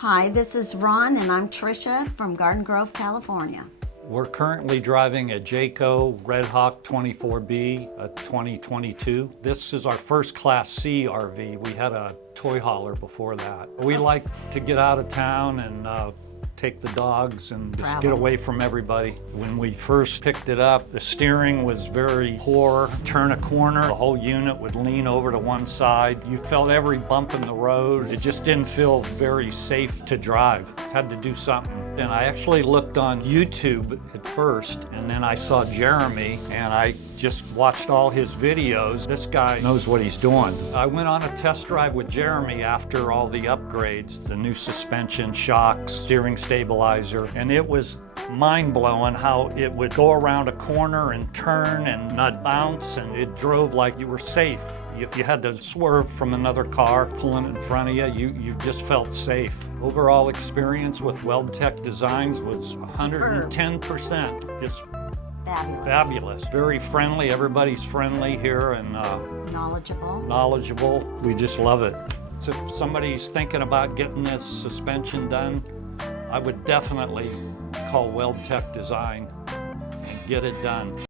Hi, this is Ron and I'm Tricia from Garden Grove, California. We're currently driving a Jayco Red Hawk 24B, a 2022. This is our first Class C RV. We had a toy hauler before that. We like to get out of town and take the dogs and just get away from everybody. When we first picked it up, the steering was very poor. Turn a corner, the whole unit would lean over to one side. You felt every bump in the road. It just didn't feel very safe to drive. Had to do something. And I actually looked on YouTube at first, and then I saw Jeremy, and I just watched all his videos. This guy knows what he's doing. I went on a test drive with Jeremy after all the upgrades, the new suspension, shocks, steering stabilizer, and it was mind-blowing how it would go around a corner and turn and not bounce, and it drove like you were safe. If you had to swerve from another car pulling in front of you, you just felt safe. Overall experience with Weldtec Designs was 110%. Just fabulous. Very friendly. Everybody's friendly here and knowledgeable. We just love it. So if somebody's thinking about getting this suspension done, I would definitely call Weldtec Design and get it done.